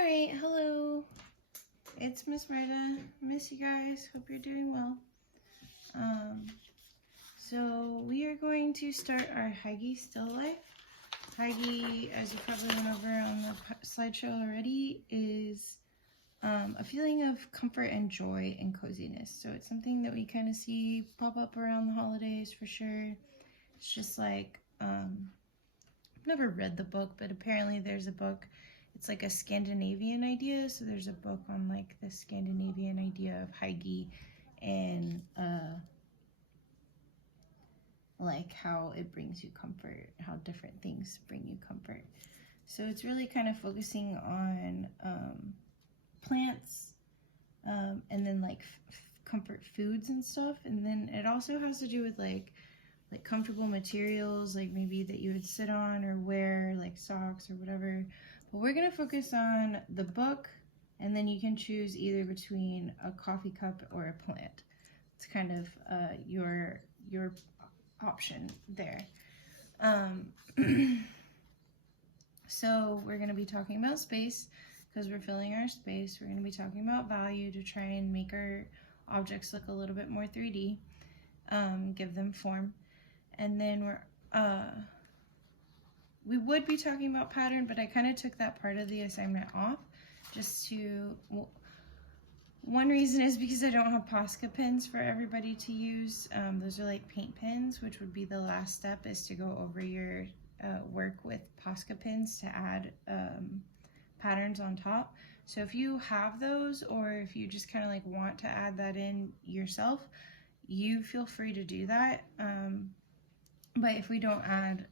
Alright, hello. It's Miss Marta. Miss you guys. Hope you're doing well. So we are going to start our Hygge Still Life. Hygge, as you probably went over on the slideshow already, is a feeling of comfort and joy and coziness. So it's something that we kind of see pop up around the holidays for sure. It's just like, I've never read the book, but apparently there's a book. It's like a Scandinavian idea. So there's a book on like the Scandinavian idea of Hygge and like how it brings you comfort, how different things bring you comfort. So it's really kind of focusing on plants and then like comfort foods and stuff. And then it also has to do with like comfortable materials, like maybe that you would sit on or wear, like socks or whatever. But we're gonna focus on the book, and then you can choose either between a coffee cup or a plant. It's kind of your option there. So we're gonna be talking about space because we're filling our space. We're gonna be talking about value to try and make our objects look a little bit more 3D, give them form. And then we would be talking about pattern, but I kind of took that part of the assignment off just to, one reason is because I don't have Posca pens for everybody to use. Those are like paint pens, which would be the last step, is to go over your work with Posca pens to add patterns on top. So if you have those, or if you just kind of like want to add that in yourself, you feel free to do that. But if we don't add,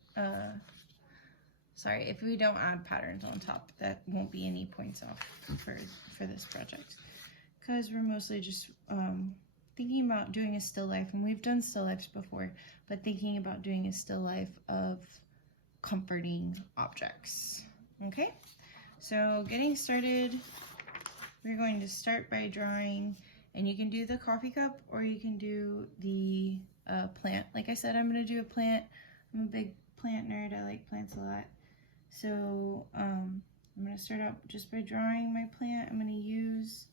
if we don't add patterns on top, that won't be any points off for this project, because we're mostly just thinking about doing a still life, and we've done still lifes before, but thinking about doing a still life of comforting objects. Okay, so getting started, we're going to start by drawing, and you can do the coffee cup or you can do the plant. Like I said, I'm going to do a plant. I'm a big plant nerd. I like plants a lot. So I'm going to start out just by drawing my plant. I'm going to use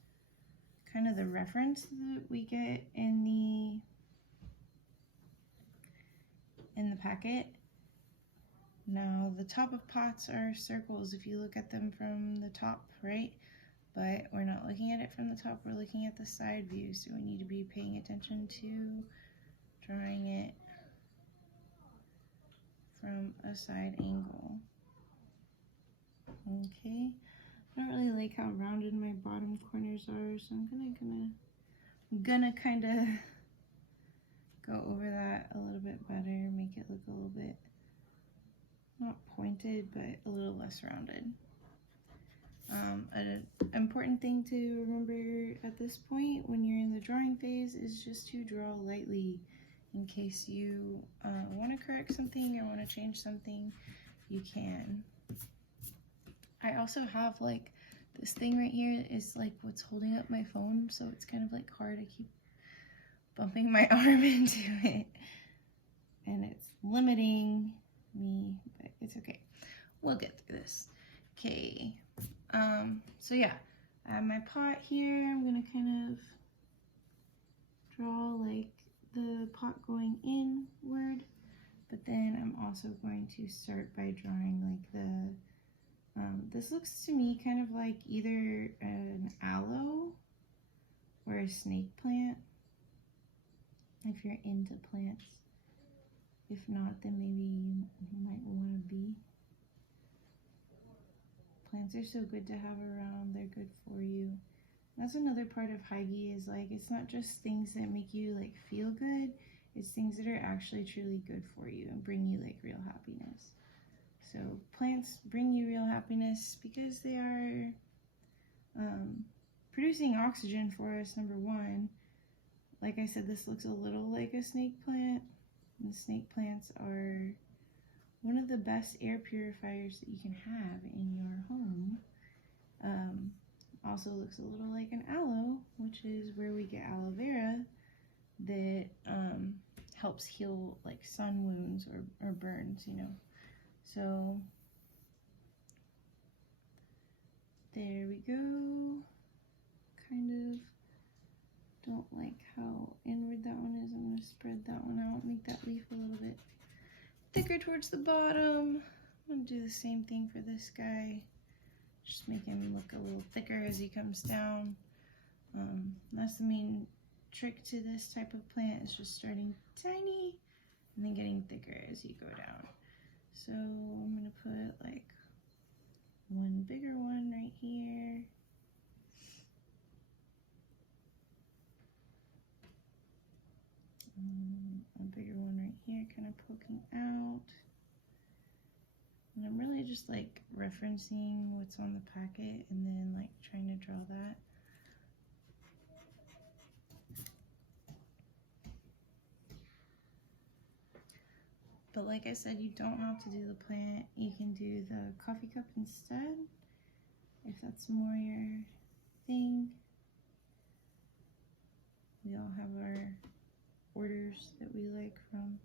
kind of the reference that we get in the packet. Now the top of pots are circles if you look at them from the top, right? But we're not looking at it from the top, we're looking at the side view, so we need to be paying attention to drawing it from a side angle. Okay, I don't really like how rounded my bottom corners are, so I'm gonna kind of go over that a little bit better, make it look a little bit, not pointed, but a little less rounded. An important thing to remember at this point when you're in the drawing phase is just to draw lightly in case you want to correct something or want to change something, you can. I also have like this thing right here is like what's holding up my phone, so it's kind of like hard to keep bumping my arm into it, and it's limiting me, but it's okay. We'll get through this. Okay. So yeah, I have my pot here. I'm gonna kind of draw like the pot going inward, but then I'm also going to start by drawing like the, this looks to me kind of like either an aloe or a snake plant, if you're into plants. If not, then maybe you might want to be. Plants are so good to have around, they're good for you. That's another part of Hygge, is like, it's not just things that make you like feel good, it's things that are actually truly good for you and bring you like real happiness. So plants bring you real happiness because they are producing oxygen for us, number one. Like I said, this looks a little like a snake plant, and snake plants are one of the best air purifiers that you can have in your home. Also looks a little like an aloe, which is where we get aloe vera that helps heal like sun wounds or burns, you know. So There we go. Kind of don't like how inward that one is. I'm going to spread that one out, make that leaf a little bit thicker towards the bottom. I'm going to do the same thing for this guy. Just make him look a little thicker as he comes down. That's the main trick to this type of plant, is just starting tiny and then getting thicker as you go down. So I'm going to put like one bigger one right here. A bigger one right here, kind of poking out. And I'm really just like referencing what's on the packet and then like trying to draw that. But like I said, you don't have to do the plant. You can do the coffee cup instead, if that's more your thing. We all have our orders that we like from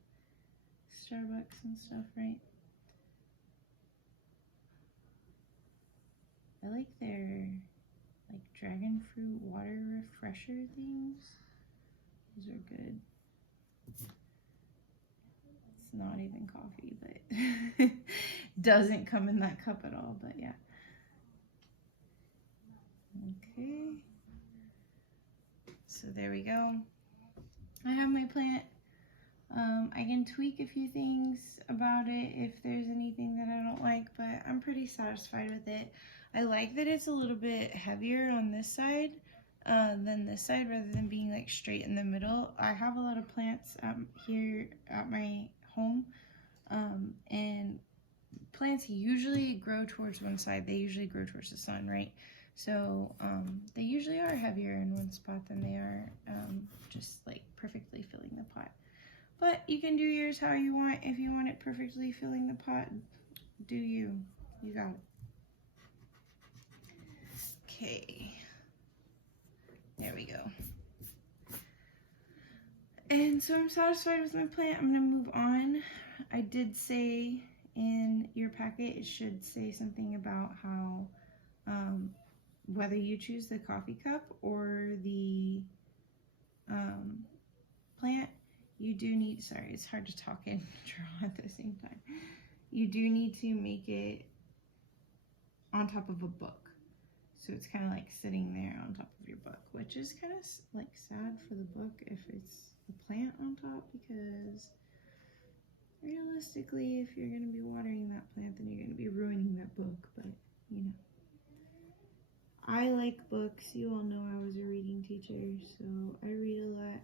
Starbucks and stuff, right? I like their like dragon fruit water refresher things. Those are good. It's not even coffee, but doesn't come in that cup at all, but yeah. Okay. So there we go. I have my plant. I can tweak a few things about it if there's anything that I don't like, but I'm pretty satisfied with it. I like that it's a little bit heavier on this side than this side, rather than being like straight in the middle. I have a lot of plants here at my home, and plants usually grow towards one side. They usually grow towards the sun, right? So they usually are heavier in one spot than they are just like perfectly filling the pot. But you can do yours how you want. If you want it perfectly filling the pot, do you. You got it. Okay. There we go. And so I'm satisfied with my plant. I'm going to move on. I did say in your packet, it should say something about how whether you choose the coffee cup or the plant, you do need, sorry, it's hard to talk and draw at the same time. You do need to make it on top of a book. So it's kind of like sitting there on top of your book, which is kind of like sad for the book if it's a plant on top, because realistically, if you're going to be watering that plant, then you're going to be ruining that book. But, you know, I like books. You all know I was a reading teacher, so I read a lot.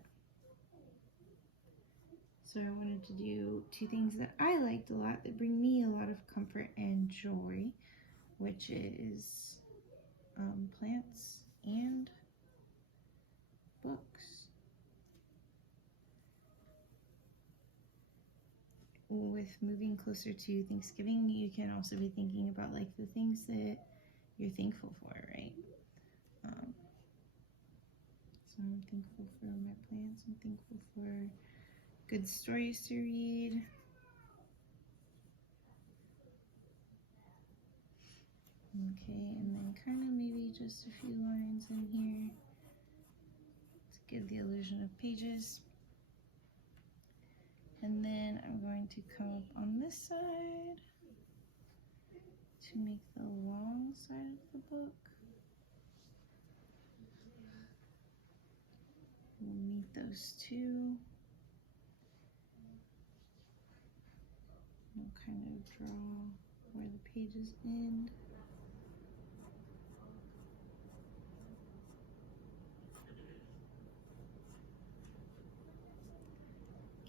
So I wanted to do two things that I liked a lot that bring me a lot of comfort and joy, which is plants and books. With moving closer to Thanksgiving, you can also be thinking about like the things that you're thankful for, right? So I'm thankful for my plants. I'm thankful for good stories to read. Okay, and then kind of maybe just a few lines in here to give the illusion of pages. And then I'm going to come up on this side to make the long side of the book. We'll meet those two. We'll kind of draw where the pages end.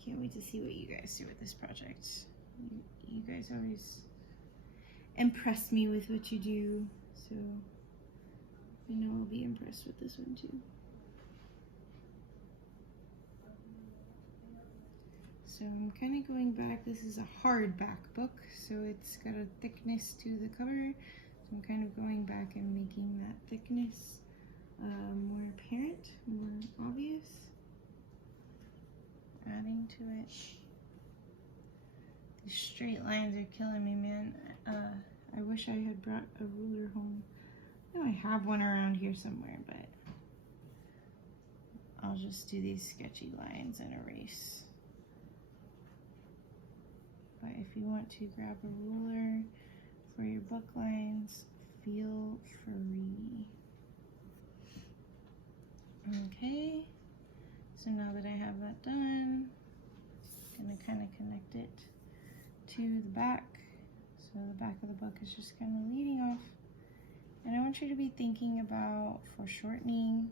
Can't wait to see what you guys do with this project. You guys always impress me with what you do, so I know I'll be impressed with this one too. So I'm kind of going back. This is a hardback book, so it's got a thickness to the cover. So I'm kind of going back and making that thickness more apparent, more obvious. Adding to it. These straight lines are killing me, man. I wish I had brought a ruler home. know I have one around here somewhere, but I'll just do these sketchy lines and erase. But if you want to grab a ruler for your book lines, feel free. Okay, so now that I have that done, I'm gonna kind of connect it to the back. So the back of the book is just kind of leading off. And I want you to be thinking about foreshortening.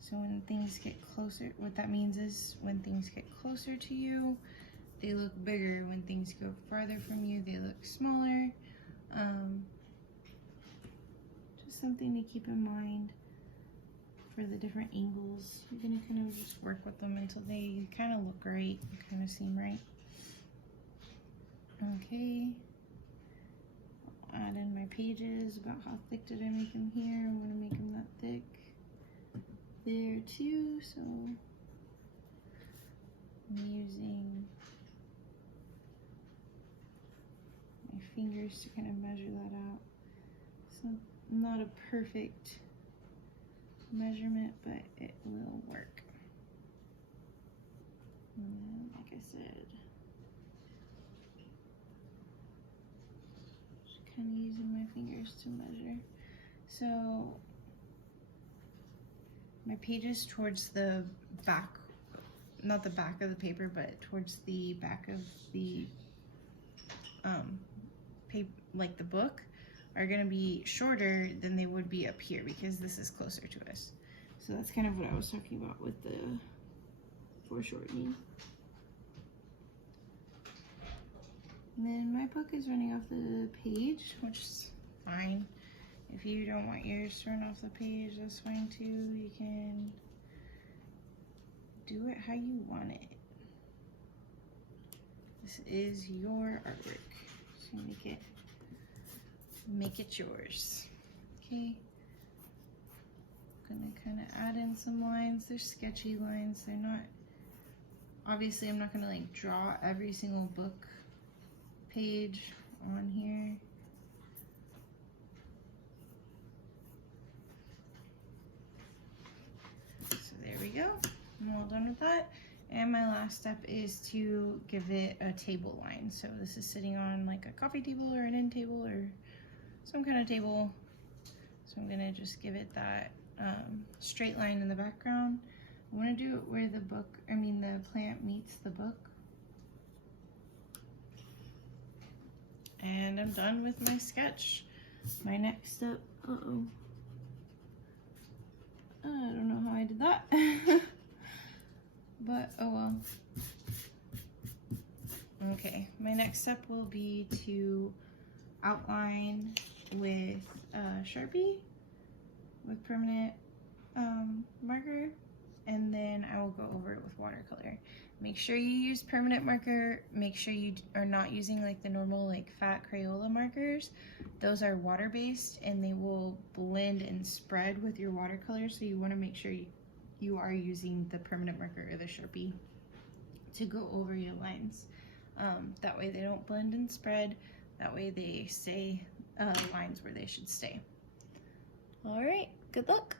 So when things get closer, what that means is when things get closer to you, they look bigger. When things go farther from you, they look smaller. Just something to keep in mind for the different angles. You're gonna kind of just work with them until they kind of look right, kind of seem right. Okay. I'll add in my pages about how thick did I make them here. I want to make them that thick there too, so I'm using my fingers to kind of measure that out. So not a perfect measurement, but it will work. And then, like I said, just kind of using my fingers to measure. So my pages towards the back, not the back of the paper, but towards the back of the paper, like the book, are going to be shorter than they would be up here because this is closer to us. So that's kind of what I was talking about with the foreshortening. And then my book is running off the page, which is fine. If you don't want yours to run off the page, that's fine too. You can do it how you want it. This is your artwork, so make it yours. Okay. I'm gonna kind of add in some lines. They're sketchy lines. They're not, obviously I'm not gonna like draw every single book page on here. So there we go. I'm all done with that. And my last step is to give it a table line. So this is sitting on like a coffee table or an end table or some kind of table. So I'm gonna just give it that straight line in the background. I wanna do it where the plant meets the book. And I'm done with my sketch. My next step, I don't know how I did that. But oh well. Okay, my next step will be to outline with Sharpie with permanent marker, and then I will go over it with watercolor. Make sure you use permanent marker. Make sure you are not using like the normal like fat Crayola markers. Those are water-based and they will blend and spread with your watercolor, so you want to make sure you are using the permanent marker or the Sharpie to go over your lines. That way they don't blend and spread. That way they stay lines where they should stay. All right, good luck.